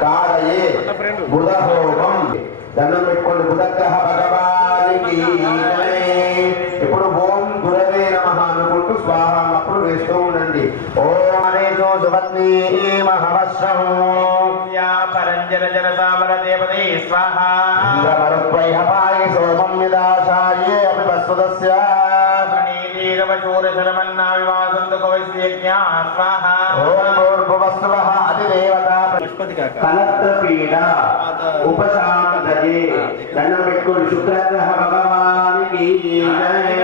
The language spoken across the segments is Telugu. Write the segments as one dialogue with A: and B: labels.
A: కారయే బుధ హోమం దండం పెట్టుకోండి బుధగ్రహ భగవానికి. ఇప్పుడు ఓం గురవే నమ అనుకుంటూ స్వాహ అప్పుడు వేస్తూ ఉండండి. ఓం అనేజో సుపత్ని మహవశ్రం.
B: యా పరంజన జన సామర దేవతే స్వాహ.
A: ఇంద్రమరుత్వైహపాయ సోమం విదాశాయే అపి వస్తుదస్య ఉపశాంతయే దండం పెట్టుకోండి శుక్రగ్రహ భగవానికి జై.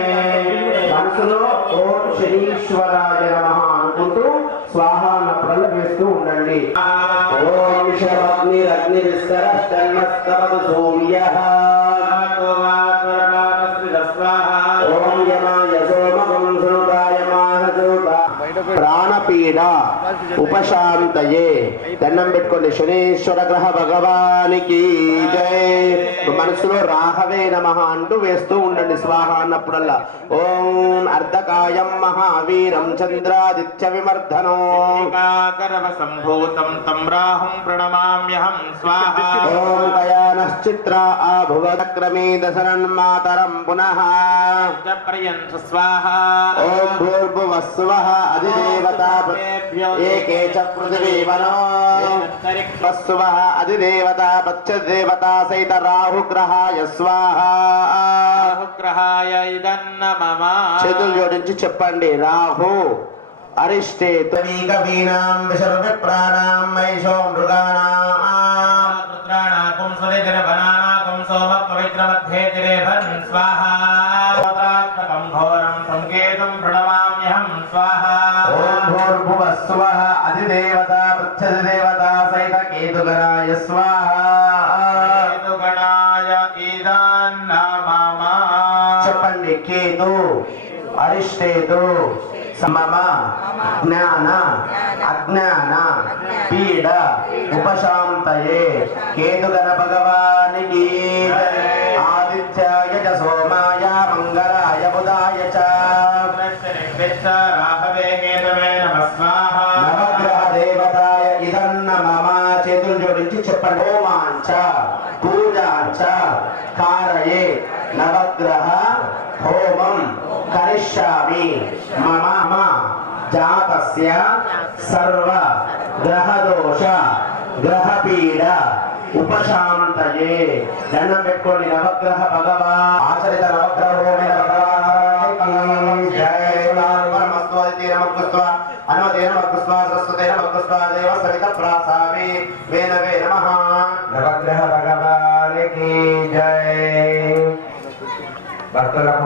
A: మనసులో ఓం శనీశ్వరాయ నమః అనుకుంటూ స్వాహ అన్నప్పుడల్లా వేస్తూ ఉండండి. ఓం శరగ్ని అగ్ని విస్తరస్తన్నస్తవదు సోమ్యః. ఓం ఉపశాంతయే దండం పెట్టుకోండి. శనేశ్వర గ్రహ భగవానికి జై. మనసులో రాహవే నమ అంటూ వేస్తూ ఉండండి. స్వాహ అన్నప్పుడల్లా. ఓం అర్ధకాయం మహావీరం చంద్రాదిత్య విమర్ధనో.
B: ఏకాకరవ సంభూతం తం రాహుం ప్రణమామ్యహం స్వాహ.
A: ఓం ఆభువక్రమే దశరన్మాతరం పునః.
B: ప్రయంత స్వాహ.
A: ఓం అధిదేవతా. ఏకే పచ్చదేవతా సహిత రాహుగ్రహాయ స్వాహ.
B: గ్రహాయ ఇదన్న మమ.
A: చేతులు జోడించి చెప్పండి రాహు అరిష్టే త్వమీక వీణాం విసర్విప్రాణాం మైషో మృగాణాం.
B: రుద్రాణాకుం సురేతిరవనానాకుం సోమ పవిత్రమధ్యేతిరేభన్ స్వాహ. పదాత్మకం ఘోరం సంకేతం ప్రణమామ్యహం స్వాహ.
A: ఓం భూర్భువస్సువః అధిదేవతా పృచ్చధిదేవతా సహిత కేతుగరాయ స్వాహ.
B: కేతుగణాయ మమ.
A: చెప్పండి కేతు అరిష్టేతు సమమ జ్ఞాన అజ్ఞాన పీడ ఉపశాంతయే కేతుగణ భగవానికి సర్వ గ్రహదోష గ్రహపీడ ఉపశాంతయే. దండం పెట్టుకోండి నవగ్రహ భగవా ఆచరిత నవగ్రహ హోమే భగవాన్. జయ పరమస్వ నమస్వ హనుమతే నమస్వ సరస్వతే నమస్వ దేవ సవిత ప్రాసామి వేనవే నమః. నవగ్రహ భక్తులకు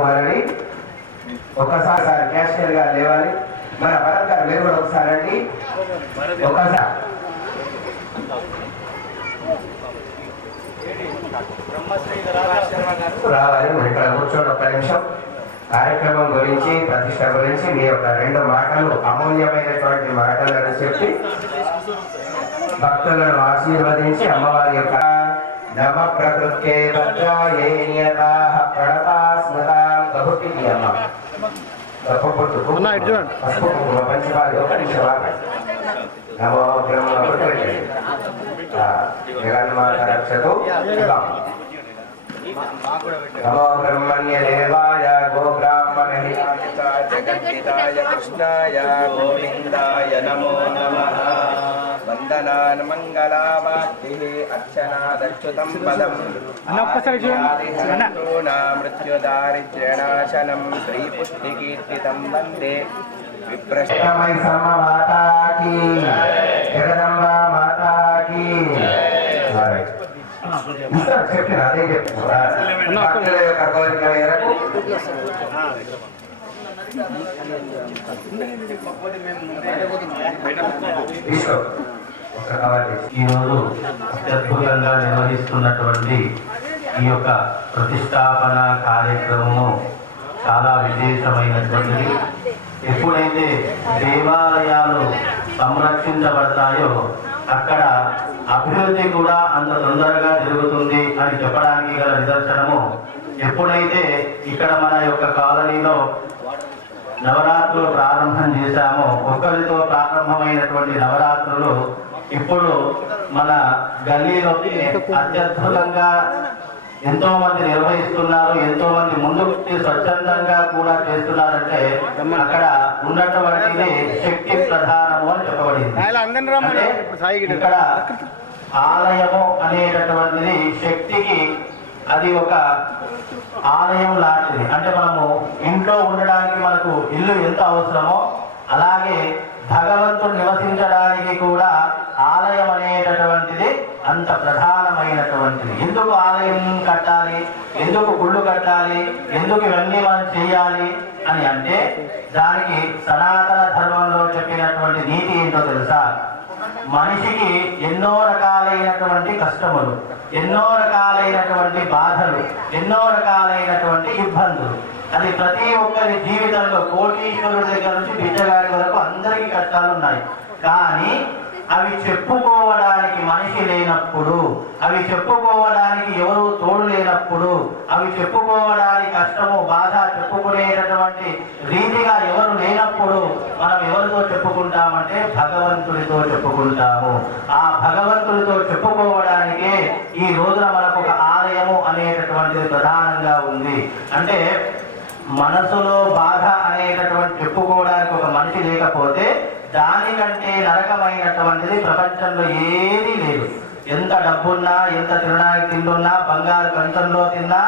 A: ఒక్కసారి క్యాషియర్గా లేవాలి. మన భరత్ గారు మీరు కూడా ఒకసారి అండి ఒకసారి రావాలి ఇక్కడ కూర్చోండి ఒక్క నిమిషం. కార్యక్రమం గురించి ప్రతిష్ట గురించి మీ యొక్క రెండు మాటలు అమూల్యమైనటువంటి మాటలు అని చెప్పి భక్తులను ఆశీర్వదించి అమ్మవారి యొక్క నమ ప్రకృతే భద్రాయే నియతా ప్రణతా స్మృతాం బహుకి అమ్మ. ఒక నిమిషం ఆగండి. నమో బ్రహ్మ పుత్రకే. ఆ, జగన్మాత రక్షతు ఇదాం. నమో బ్రహ్మణ్య దేవాయ గో బ్రాహ్మణ
C: జగద్గితాయ కృష్ణాయ గోవిందాయ నమో నమః వందనాన్ మంగళావాక్తి అర్చనాదచ్యుతం పదం మృత్యుదారిద్ర్యనాశనం శ్రీపుష్టికీర్తితం వందే విప్రశ్న
A: జగమై సమ మాతాకి జగదంబ మాతాకి ఇస్తారు చెప్పిన అదే చెప్తున్నా భక్తుల యొక్క కోరిక మేరకు తీసుకో. ఒక
D: ఈరోజు అత్యద్భుతంగా నిర్వహిస్తున్నటువంటి ఈ యొక్క ప్రతిష్టాపన కార్యక్రమము చాలా విశేషమైనటువంటిది. ఎప్పుడైతే దేవాలయాలు సంరక్షించబడతాయో అక్కడ అభివృద్ధి కూడా అంత తొందరగా జరుగుతుంది అని చెప్పడానికి గల నిదర్శనము. ఎప్పుడైతే ఇక్కడ మన యొక్క కాలనీలో నవరాత్రులు ప్రారంభం చేశామో ఒకరితో ప్రారంభమైనటువంటి నవరాత్రులు ఇప్పుడు మన గల్లీలోకి అత్యద్భుతంగా ఎంతో మంది నిర్వహిస్తున్నారు ఎంతో మంది ముందుకు స్వచ్ఛందంగా కూడా చేస్తున్నారంటే అక్కడ ఉన్నటువంటిది శక్తి ప్రధానము అని చెప్పబడింది. ఇక్కడ ఆలయము అనేటటువంటిది శక్తికి అది ఒక ఆలయం లాంటిది. అంటే మనము ఇంట్లో ఉండడానికి మనకు ఇల్లు ఎంత అవసరమో అలాగే భగవంతుడు నివసించడానికి కూడా ఆలయం అనేటటువంటిది అంత ప్రధానమైనటువంటిది. ఎందుకు ఆలయం కట్టాలి? ఎందుకు గుళ్ళు కట్టాలి? ఎందుకు ఇవన్నీ మనం చేయాలి అని అంటే దానికి సనాతన ధర్మంలో చెప్పినటువంటి నీతి ఏంటో తెలుసా? మనిషికి ఎన్నో రకాలైనటువంటి కష్టములు ఎన్నో రకాలైనటువంటి బాధలు ఎన్నో రకాలైనటువంటి ఇబ్బందులు. అది ప్రతి ఒక్కరి జీవితంలో కోటీశ్వరుడి దగ్గర నుంచి బిడ్డగారి వరకు అందరికీ కష్టాలు ఉన్నాయి. కానీ అవి చెప్పుకోవడానికి మనిషి లేనప్పుడు అవి చెప్పుకోవడానికి ఎవరు తోడు లేనప్పుడు అవి చెప్పుకోవడానికి కష్టము బాధ చెప్పుకునేటటువంటి రీతిగా ఎవరు లేనప్పుడు మనం ఎవరితో చెప్పుకుంటామంటే భగవంతుడితో చెప్పుకుంటాము. ఆ భగవంతుడితో చెప్పుకోవడానికే ఈ రోజున మనకు ఒక ఆలయము అనేటటువంటిది ప్రధానంగా ఉంది. అంటే మనసులో బాధ అనేటటువంటి చెప్పుకోవడానికి ఒక మనిషి లేకపోతే దానికంటే నరకమైనటువంటిది ప్రపంచంలో ఏదీ లేదు. ఎంత డబ్బున్నా ఎంత తినడానికి తిండున్నా బంగారు కంచంలో తిన్నా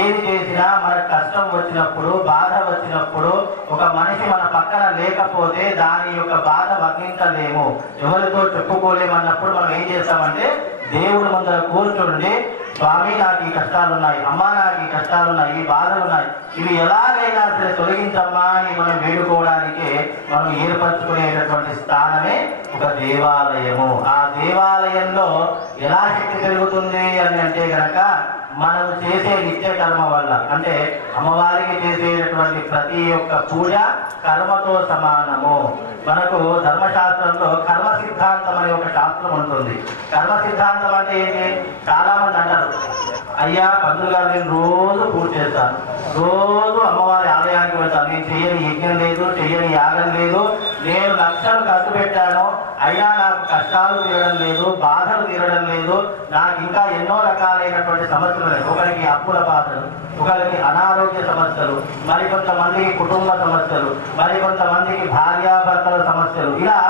D: ఏది చేసినా మనకు కష్టం వచ్చినప్పుడు బాధ వచ్చినప్పుడు ఒక మనిషి మన పక్కన లేకపోతే దాని యొక్క బాధ వర్ణించలేము. ఎవరితో చెప్పుకోలేమన్నప్పుడు మనం ఏం చేస్తామంటే దేవుడు ముందర కూర్చుండి స్వామి నాకు ఈ కష్టాలు ఉన్నాయి నాకు ఈ కష్టాలు ఉన్నాయి ఈ బాధలు ఉన్నాయి ఇవి ఎలాగైనా సరే తొలగించమ్మా అని మనం వేడుకోవడానికి మనం ఏర్పరచుకునేటటువంటి స్థానమే ఒక దేవాలయము. ఆ దేవాలయంలో ఎలా శక్తి పెరుగుతుంది అని అంటే గనక మనం చేసే నిత్య కర్మ వల్ల అంటే అమ్మవారికి చేసేటటువంటి ప్రతి ఒక్క పూజ కర్మతో సమానము. మనకు ధర్మశాస్త్రంలో కర్మ సిద్ధాంతం అనే ఒక శాస్త్రం ఉంటుంది. కర్మ సిద్ధాంతం అంటే ఏంటి? చాలా మంది అంటారు అయ్యా పంతులు గారు నేను రోజు పూజ చేస్తాను. రోజు అమ్మవారి ఆలయానికి వెళ్తాను. నేను చెయ్యని యజ్ఞం లేదు చెయ్యని యాగం లేదు నేను లక్షలు ఖర్చు పెట్టాను అయినా నాకు కష్టాలు తీరడం లేదు బాధలు తీరడం లేదు నాకు ఇంకా ఎన్నో రకాలైనటువంటి సమస్యలు ఉన్నాయి. ఒకరికి అప్పుల బాధలు ఒకరికి అనారోగ్య సమస్యలు మరికొంతమందికి కుటుంబ సమస్యలు మరి కొంతమందికి భార్యాభర్తల సమస్యలు. ఇలా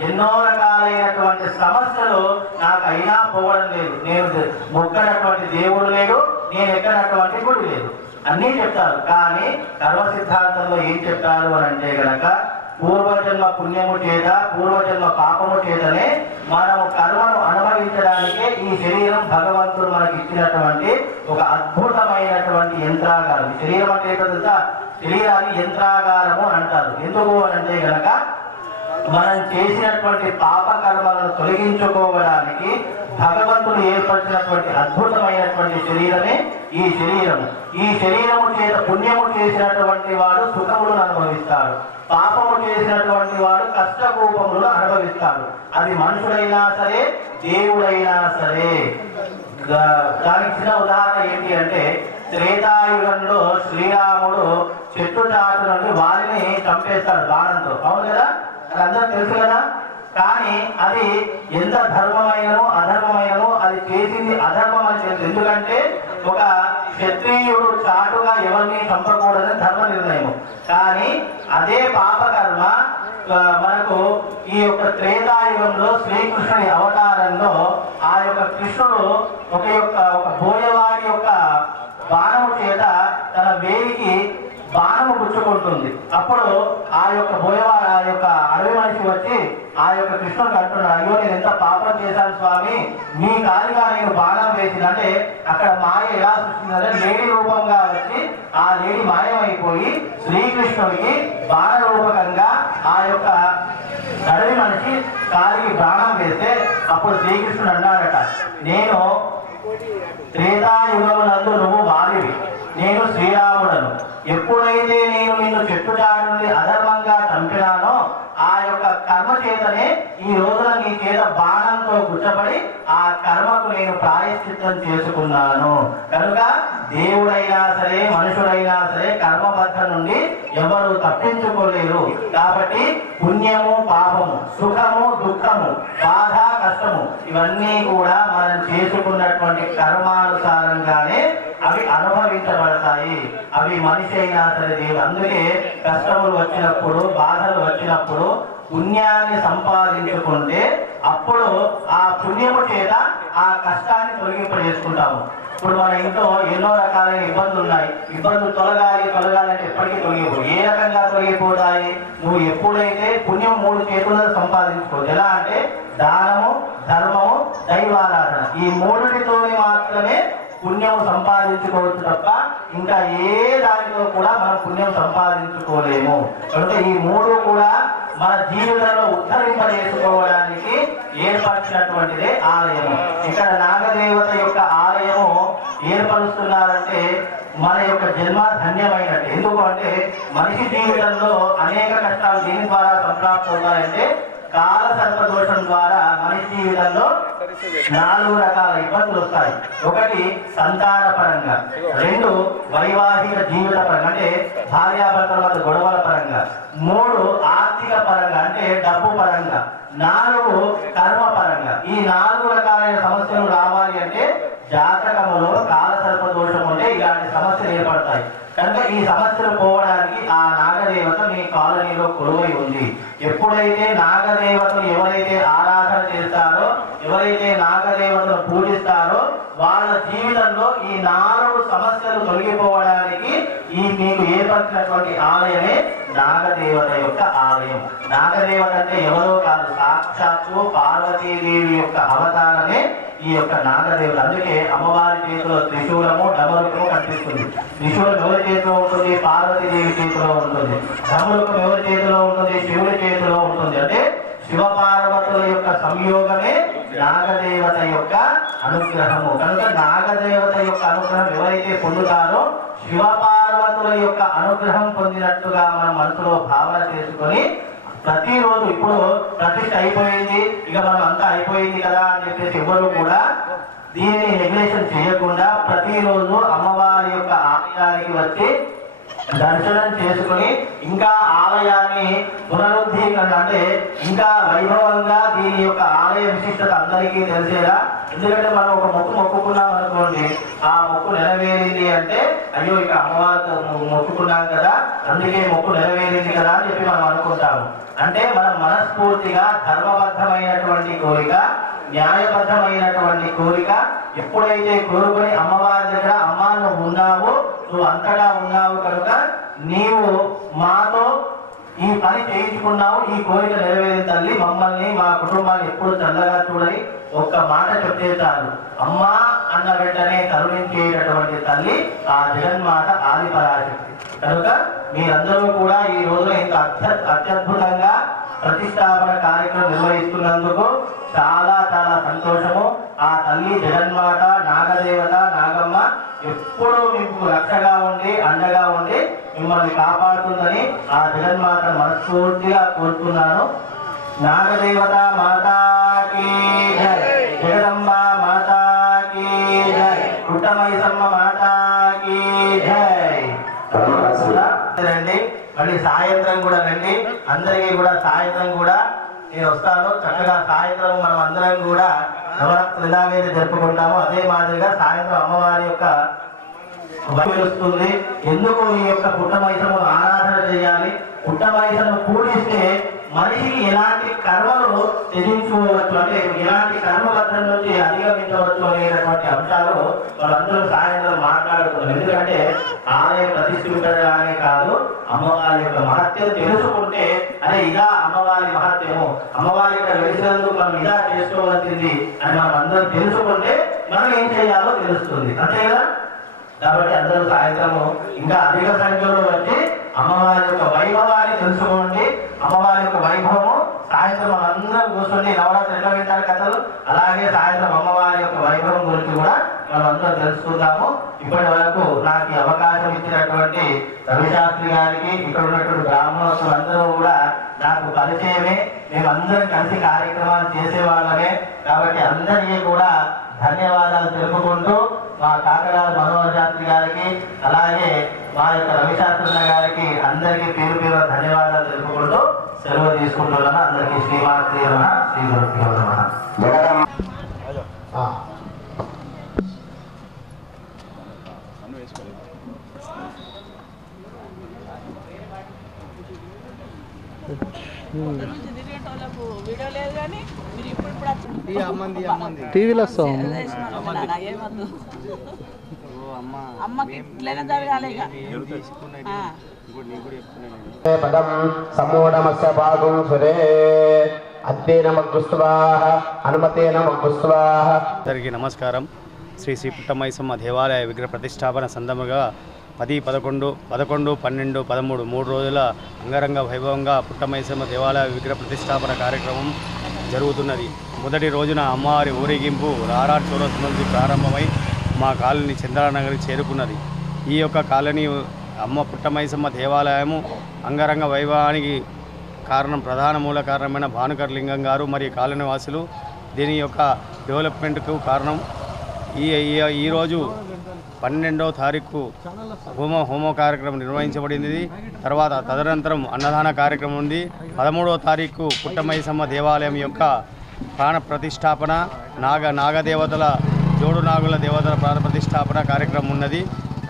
D: ఎన్నో రకాలైనటువంటి సమస్యలు నాకు అయినా పోవడం లేదు. నేను మొక్కనటువంటి దేవుడు లేడు నేను ఎక్కనటువంటి గుడి లేదు. అన్నీ చెప్తారు. కానీ కర్మ సిద్ధాంతంలో ఏం చెప్పారు అని అంటే గనక పూర్వజన్మ పుణ్యము చేత పూర్వజన్మ పాపము చేతనే మనము కర్మను అనుభవించడానికే ఈ శరీరం భగవంతుడు మనకి ఇచ్చినటువంటి ఒక అద్భుతమైనటువంటి యంత్రాగారం. శరీరం అంటే ఏంటో తెలుసా? శరీరాన్ని యంత్రాగారము అంటారు. ఎందుకు అని అంటే గనక మనం చేసినటువంటి పాప కర్మలను తొలగించుకోవడానికి భగవంతుడు ఏర్పరిచినటువంటి అద్భుతమైనటువంటి శరీరమే ఈ శరీరము. ఈ శరీరము చేత పుణ్యము చేసినటువంటి వాడు సుఖములను అనుభవిస్తాడు. పాపము చేసినటువంటి వాడు కష్టకూపములను అనుభవిస్తాడు. అది మనుషుడైనా సరే దేవుడైనా సరే. దానికి చిన్న ఉదాహరణ ఏంటి అంటే త్రేతాయుగంలో శ్రీరాముడు చెట్టు చాటు నుండి వారిని చంపేస్తాడు బాణంతో. అవును కదా? అందరూ తెలుసు కదా? కానీ అది ఎంత ధర్మమైనను అధర్మమైనను అది చేసింది అధర్మం అని తెలుసు. ఎందుకంటే ఒక క్షత్రియుడు చాటుగా ఎవరిని చంపకూడదని ధర్మ నిర్ణయం. కానీ అదే పాపకర్మ మనకు ఈ యొక్క త్రేతాయుగంలో శ్రీకృష్ణుని అవతారంలో ఆ యొక్క కృష్ణుడు ఒక యొక్క ఒక బోయవాడి యొక్క బాణము చేత తన వేలికి బాణము గుచ్చుకుంటుంది అప్పుడు ఆ యొక్క బోయవా ఆ యొక్క అడవి మనిషి వచ్చి ఆ యొక్క కృష్ణుడు అంటున్నాడు అయ్యో నేను ఎంత పాపం చేశాను స్వామి? మీ కాలిగా నేను బాణం వేసిన అంటే అక్కడ మాయ ఎలా సృష్టిందంటే లేడి రూపంగా వచ్చి ఆ లేడి మాయమైపోయి శ్రీకృష్ణుడికి బాణ రూపకంగా ఆ యొక్క అడవి మనిషి కాలికి బాణం వేస్తే అప్పుడు శ్రీకృష్ణుడు అన్నాడట నేను త్రేతాయుగమునందు నువ్వు వారివి నేను శ్రీరాముడను. ఎప్పుడైతే నేను నిన్ను చెట్టుదారి నుండి అధర్మంగా చంపినానో ఆ యొక్క కర్మ చేతనే ఈ రోజున నీ చేత బాణంతో గుచ్చబడి ఆ కర్మకు నేను ప్రాయశ్చిత్తం చేసుకున్నాను. కనుక దేవుడైనా సరే మనుషుడైనా సరే కర్మబద్ధ నుండి ఎవరు తప్పించుకోలేరు. కాబట్టి పుణ్యము పాపము సుఖము దుఃఖము బాధ కష్టము ఇవన్నీ కూడా మనం చేసుకున్నటువంటి కర్మానుసారంగానే అవి అనుభవించబడతాయి. అవి మనిషి అయినా సరే దేవుడు అందుకే కష్టములు వచ్చినప్పుడు బాధలు వచ్చినప్పుడు పుణ్యాన్ని సంపాదించుకుంటే అప్పుడు ఆ పుణ్యము చేత ఆ కష్టాన్ని తొలగింపజేసుకుంటాము. ఇప్పుడు మన ఇంట్లో ఎన్నో రకాలైన ఇబ్బందులు ఉన్నాయి. ఇబ్బందులు తొలగాలి తొలగాలంటే ఎప్పటికీ తొలగిపో ఏ రకంగా తొలగిపోతాయి? నువ్వు ఎప్పుడైతే పుణ్యం మూడు చేతుల్లో సంపాదించుకోవచ్చు. ఎలా అంటే దానము ధర్మము దైవారాధన. ఈ మూడుటితోనే మాత్రమే పుణ్యం సంపాదించుకోవచ్చు తప్ప ఇంకా ఏ దానితో కూడా మనం పుణ్యం సంపాదించుకోలేము. కనుక ఈ మూడు కూడా మన జీవితంలో ఉద్ధరింపజేసుకోవడానికి ఏర్పరిచినటువంటిదే ఆలయము. ఇక్కడ నాగదేవత యొక్క ఆలయము ఏర్పరుస్తున్నారంటే మన యొక్క జన్మ ధన్యమైనట్టు. ఎందుకు అంటే మనిషి జీవితంలో అనేక కష్టాలు దీని ద్వారా సంప్రాప్తవుతాయంటే కాల సర్పదోషం ద్వారా మనిషి జీవితంలో నాలుగు రకాల ఇబ్బందులు వస్తాయి. ఒకటి సంతాన పరంగా రెండు వైవాహిక జీవిత పరంగా అంటే భార్యాభర్తల మధ్య గొడవల పరంగా మూడు ఆర్థిక పరంగా అంటే డబ్బు పరంగా నాలుగు కర్మ పరంగా. ఈ నాలుగు రకాలైన సమస్యలు రావాలి అంటే జాతకములో కాల సర్పదోషం ఉంటే ఇలాంటి సమస్యలు ఏర్పడతాయి. కనుక ఈ సమస్యలు పోవడానికి ఆ నాగదేవత మీ కాలనీలో కొలువై ఉంది. ఎప్పుడైతే నాగదేవతను ఎవరైతే ఆరాధన చేస్తారో ఎవరైతే నాగదేవతను పూజిస్తారో వాళ్ళ జీవితంలో ఈ నాలుగు సమస్యలు తొలగిపోవడానికి ఈ మీకు ఏర్పరిచినటువంటి ఆలయమే నాగదేవత యొక్క ఆలయం. నాగదేవత అంటే ఎవరో కాదు సాక్షాత్తు పార్వతీదేవి యొక్క అవతారమే ఈ యొక్క నాగదేవుడు అందుకే అమ్మవారి చేతిలో త్రిశూలము డమరుకము కనిపిస్తుంది. త్రిశూలం ఎవరి చేతిలో ఉంటుంది పార్వతీదేవి చేతిలో ఉంటుంది. డమరుకం ఎవరి చేతిలో ఉంటుంది శివుడి చేతిలో ఉంటుంది. అంటే శివ పార్వతుల యొక్క సంయోగమే నాగదేవత యొక్క అనుగ్రహము. కనుక నాగదేవత యొక్క అనుగ్రహం ఎవరైతే పొందుతారో శివ పార్వతుల యొక్క అనుగ్రహం పొందినట్టుగా మనం మనసులో భావన చేసుకొని ప్రతిరోజు ఇప్పుడు ప్రతిష్ట అయిపోయింది ఇక మనం అంతా అయిపోయింది కదా అని చెప్పేసి ఎవరు కూడా దీనిని రెగ్యులేషన్ చేయకుండా ప్రతిరోజు అమ్మవారి యొక్క ఆలయానికి వచ్చి దర్శనం చేసుకుని ఇంకా ఆలయాన్ని పునరుద్ధీకరణ అంటే ఇంకా వైభవంగా దీని యొక్క ఆలయ విశిష్టత అందరికీ తెలిసేలా ఎందుకంటే మనం ఒక మొక్కు మొక్కుకున్నాం అనుకోండి ఆ మొక్కు నెరవేరింది అంటే అయ్యో ఇక అమ్మవారు మొక్కుకున్నాం కదా అందుకే మొక్కు నెరవేరింది కదా అని చెప్పి మనం అనుకుంటాము. అంటే మనం మనస్ఫూర్తిగా ధర్మబద్ధమైనటువంటి కోరిక న్యాయబద్ధమైనటువంటి కోరిక ఎప్పుడైతే కోరుకొని అమ్మవారి దగ్గర అమ్మ నువ్వు ఉన్నావు నువ్వు అంతగా ఉన్నావు కనుక నీవు మాతో ఈ పని చేయించుకున్నావు ఈ కోరిక నెరవేరిన తల్లి. మమ్మల్ని మా కుటుంబాన్ని ఎప్పుడు చల్లగా చూడని ఒక్క మాట చెప్తే చాలు. అమ్మా అన్న వెంటనే కరుణించేటటువంటి తల్లి ఆ జగన్మాత ఆదిపరాశక్తి. కనుక మీరందరూ కూడా ఈ రోజున ఇంత అత్య అత్యద్భుతంగా ప్రతిష్టాపన కార్యక్రమం నిర్వహిస్తున్నందుకు చాలా చాలా సంతోషము. ఆ తల్లి జగన్మాత నాగదేవత నాగమ్మ ఎప్పుడూ మీకు రక్షగా ఉండి అండగా ఉండి మిమ్మల్ని కాపాడుతుందని ఆ జగన్మాత మనస్ఫూర్తిగా కోరుతున్నాను. నాగదేవత మాతాకి జై. జగదంబ మాతాకి పుట్టమైసమ్మ మాతాకి జై. రండి. మళ్ళీ సాయంత్రం కూడా రండి. అందరికీ కూడా సాయంత్రం కూడా నేను వస్తాను. చక్కగా సాయంత్రం మనం అందరం కూడా నవరాత్రులు ఎలాగైతే జరుపుకుంటామో అదే మాదిరిగా సాయంత్రం అమ్మవారి యొక్క వస్తుంది ఎందుకు ఈ యొక్క పుట్టమైసము ఆరాధన చేయాలి? పుట్టమైసము పూజిస్తే మనిషికి ఎలాంటి కర్మలు త్యజించుకోవచ్చు అంటే ఎలాంటి కర్మబద్ధం నుంచి అధిగమించవచ్చు అనేటటువంటి అంశాలు వాళ్ళందరూ సాయంత్రం మాట్లాడుకున్నారు ఎందుకంటే ఆలయ ప్రతిష్ఠించడమే కాదు అమ్మవారి యొక్క మహత్యం తెలుసుకుంటే అరే ఇలా అమ్మవారి మహత్యము. అమ్మవారి యొక్క వెలిసినందుకు మనం ఇలా చేసుకోవాల్సింది అని మనం అందరం తెలుసుకుంటే మనం ఏం చేయాలో తెలుస్తుంది. అంతే కదా? కాబట్టి అందరూ సాయంత్రము ఇంకా అధిక సంఖ్యలో వచ్చి అమ్మవారి యొక్క వైభవాన్ని తెలుసుకోండి. అమ్మవారి యొక్క వైభవము సాయంత్రం మనందరం కూర్చొని నవరాత్రి ఎట్లా వింటారు కథలు? అలాగే సాయంత్రం అమ్మవారి యొక్క వైభవం గురించి కూడా మనం అందరం తెలుసుకుందాము. ఇప్పటి వరకు నాకు అవకాశం ఇచ్చినటువంటి రవిశాస్త్రి గారికి ఇక్కడ ఉన్నటువంటి బ్రాహ్మణోత్సవం అందరూ కూడా నాకు పరిచయమే. మేమందరం కలిసి కార్యక్రమాలు చేసేవాళ్ళమే. కాబట్టి అందరికీ కూడా ధన్యవాదాలు తెలుపుకుంటూ మా కాకరాజు మనోహర్ శాస్త్రి గారికి అలాగే మా యొక్క రవిశాస్త్రి గారికి అందరి అందరికీ పేరు పేరు ధన్యవాదాలు తెలుపుకుంటూ సెలవు తీసుకుంటున్నాను. అందరికీ శ్రీమాత్రి శ్రీ గురుభ్యో నమః
A: జగదమ్మ ఆ.
E: తిరిగేటోళ్ళకు వీడియో లేదు కానీ మీరు ఇప్పుడు ఇప్పుడు వచ్చి
F: టీవీలో వస్తాం.
A: పదం భాగం సురే మగ్గుస్వాహ హనుమతేన మగ్గుస్వాహ
G: అందరికీ నమస్కారం. శ్రీ శ్రీ పుట్టమైసమ్మ దేవాలయ విగ్రహ ప్రతిష్టాపన సందర్భంగా పది పదకొండు పదకొండు పన్నెండు పదమూడు మూడు రోజుల అంగరంగ వైభవంగా పుట్టమైసమ్మ దేవాలయ విగ్రహ ప్రతిష్టాపన కార్యక్రమం జరుగుతున్నది. మొదటి రోజున అమ్మవారి ఊరేగింపు రారార్ చౌరస్ నుంచి ప్రారంభమై మా కాలనీ చంద్రనగర్కి చేరుకున్నది. ఈ యొక్క కాలనీ అమ్మ పుట్టమైసమ్మ దేవాలయము అంగరంగ వైభవానికి కారణం ప్రధాన మూల కారణమైన భానుకర్ లింగం గారు మరియు కాలనీ వాసులు దీని యొక్క డెవలప్మెంట్కు కారణం ఈ ఈరోజు పన్నెండవ తారీఖు హోమ హోమ కార్యక్రమం నిర్వహించబడింది. తర్వాత తదనంతరం అన్నదాన కార్యక్రమం ఉంది. పదమూడవ తారీఖు పుట్టమైసమ్మ దేవాలయం యొక్క ప్రాణ ప్రతిష్టాపన నాగ నాగదేవతల జోడు నాగుల దేవతల ప్రాణ ప్రతిష్టాపన కార్యక్రమం ఉన్నది.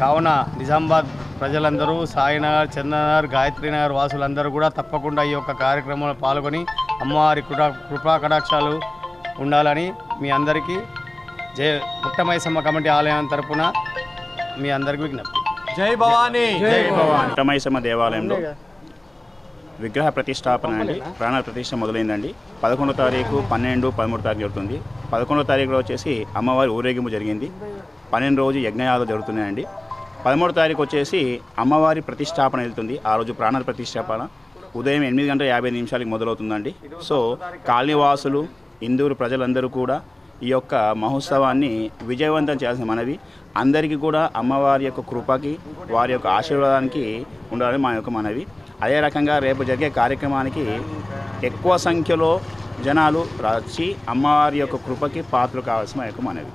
G: కావున నిజామాబాద్ ప్రజలందరూ సాయినగర్ చందనగర్ గాయత్రీనగర్ వాసులందరూ కూడా తప్పకుండా ఈ యొక్క కార్యక్రమంలో పాల్గొని అమ్మవారి కృపా కృపా కటాక్షాలు ఉండాలని మీ అందరికీ జయ పుట్టమైసమ్మ కమిటీ ఆలయం తరపున మీ అందరికీ విజ్ఞప్తి.
H: పుట్టమైసమ్మ దేవాలయంలో విగ్రహ ప్రతిష్టాపన అండి. ప్రాణ ప్రతిష్ట మొదలైందండి. పదకొండో తారీఖు పన్నెండు పదమూడు తారీఖు జరుగుతుంది. పదకొండో తారీఖులో వచ్చేసి అమ్మవారి ఊరేగింపు జరిగింది. పన్నెండు రోజు యజ్ఞయాలు జరుగుతున్నాయండి. పదమూడో తారీఖు వచ్చేసి అమ్మవారి ప్రతిష్టాపన వెళ్తుంది. ఆ రోజు ప్రాణ ప్రతిష్టాపన ఉదయం ఎనిమిది గంటల యాభై నిమిషాలకి మొదలవుతుందండి. సో కాలనీవాసులు ఇందూరు ప్రజలందరూ కూడా ఈ యొక్క మహోత్సవాన్ని విజయవంతం చేయాల్సిన మనవి. అందరికీ కూడా అమ్మవారి యొక్క కృపకి వారి యొక్క ఆశీర్వాదానికి ఉండాలని మా యొక్క మనవి. అదే రకంగా రేపు జరిగే కార్యక్రమానికి ఎక్కువ సంఖ్యలో జనాలు వచ్చి అమ్మవారి యొక్క కృపకి పాత్రలు కావాల్సిన మా యొక్క మనవి.